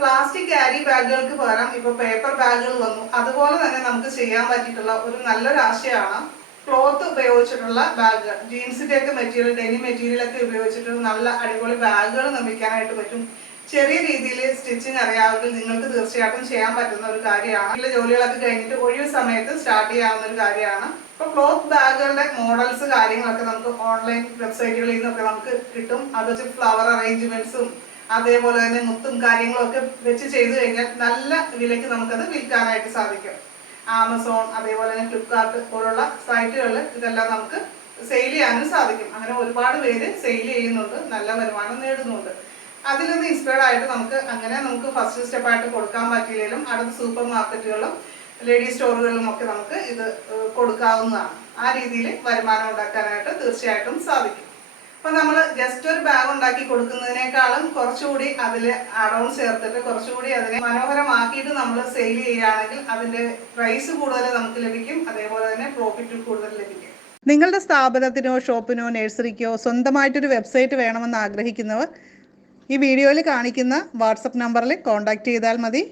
Plastic carry ബാഗുകൾക്ക് പകരം ഇപ്പോൾ paper ബാഗുകൾ വന്നു. അതുപോലെ തന്നെ നമുക്ക് ചെയ്യാൻ പറ്റിയിട്ടുള്ള ഒരു നല്ലൊരു ആശയമാണ് ക്ലോത്ത് ഉപയോഗിച്ചിട്ടുള്ള ബാഗുകൾ. ജീൻസിന്റെ ഒക്കെ മെറ്റീരിയൽ, ഡെനിം മെറ്റീരിയൽ ഒക്കെ ഉപയോഗിച്ചിട്ടുള്ള നല്ല അടിപൊളി ബാഗുകൾ നിർമ്മിക്കാനായിട്ട് പറ്റും. ചെറിയ രീതിയിൽ സ്റ്റിച്ചിങ് അറിയാമെങ്കിൽ നിങ്ങൾക്ക് തീർച്ചയായിട്ടും ചെയ്യാൻ പറ്റുന്ന ഒരു കാര്യമാണ്. ഇതിലെ ജോലികളൊക്കെ കഴിഞ്ഞിട്ട് ഒഴിവ് സമയത്ത് സ്റ്റാർട്ട് ചെയ്യാവുന്ന ഒരു കാര്യമാണ്. ഇപ്പോൾ ക്ലോത്ത് ബാഗുകളുടെ മോഡൽസ് കാര്യങ്ങളൊക്കെ നമുക്ക് ഓൺലൈൻ വെബ്സൈറ്റുകളിൽ നിന്നൊക്കെ നമുക്ക് കിട്ടും. അത് വെച്ച് ഫ്ലവർ അറേഞ്ച്മെന്റ്സും അതേപോലെ തന്നെ മുത്തും കാര്യങ്ങളും ഒക്കെ വെച്ച് ചെയ്തു കഴിഞ്ഞാൽ നല്ല വിലയ്ക്ക് നമുക്കത് വിൽക്കാനായിട്ട് സാധിക്കും. ആമസോൺ അതേപോലെ തന്നെ ഫ്ലിപ്കാർട്ട് പോലുള്ള സൈറ്റുകളിൽ ഇതെല്ലാം നമുക്ക് സെയിൽ ചെയ്യാനും സാധിക്കും. അങ്ങനെ ഒരുപാട് പേര് സെയിൽ ചെയ്യുന്നുണ്ട്, നല്ല വരുമാനം നേടുന്നുണ്ട്. അതിൽ നിന്ന് ഇൻസ്പയർഡ് ആയിട്ട് നമുക്ക് ഫസ്റ്റ് സ്റ്റെപ്പായിട്ട് കൊടുക്കാൻ പറ്റിയില്ലെങ്കിലും അടുത്ത സൂപ്പർ മാർക്കറ്റുകളിലും ലേഡീസ് സ്റ്റോറുകളിലും ഒക്കെ നമുക്ക് ഇത് കൊടുക്കാവുന്നതാണ്. ആ രീതിയിൽ വരുമാനം ഉണ്ടാക്കാനായിട്ട് തീർച്ചയായിട്ടും സാധിക്കും. അപ്പോൾ നമ്മൾ ജസ്റ്റ് ഒരു ബാഗ് ഉണ്ടാക്കി കൊടുക്കുന്നതിനേക്കാളും കുറച്ചുകൂടി അതിൽ ആഡ് ഓൺ ചേർത്തിട്ട് കുറച്ചുകൂടി അതിനെ മനോഹരമാക്കിയിട്ട് നമ്മൾ സെയിൽ ചെയ്യുകയാണെങ്കിൽ അതിൻ്റെ പ്രൈസ് കൂടുതൽ നമുക്ക് ലഭിക്കും, അതേപോലെ തന്നെ പ്രോഫിറ്റ് കൂടുതൽ ലഭിക്കും. നിങ്ങളുടെ സ്ഥാപനത്തിനോ ഷോപ്പിനോ നഴ്സറിക്കോ സ്വന്തമായിട്ടൊരു വെബ്സൈറ്റ് വേണമെന്ന് ആഗ്രഹിക്കുന്നവർ ഈ വീഡിയോയിൽ കാണിക്കുന്ന വാട്സപ്പ് നമ്പറിൽ കോൺടാക്റ്റ് ചെയ്താൽ മതി.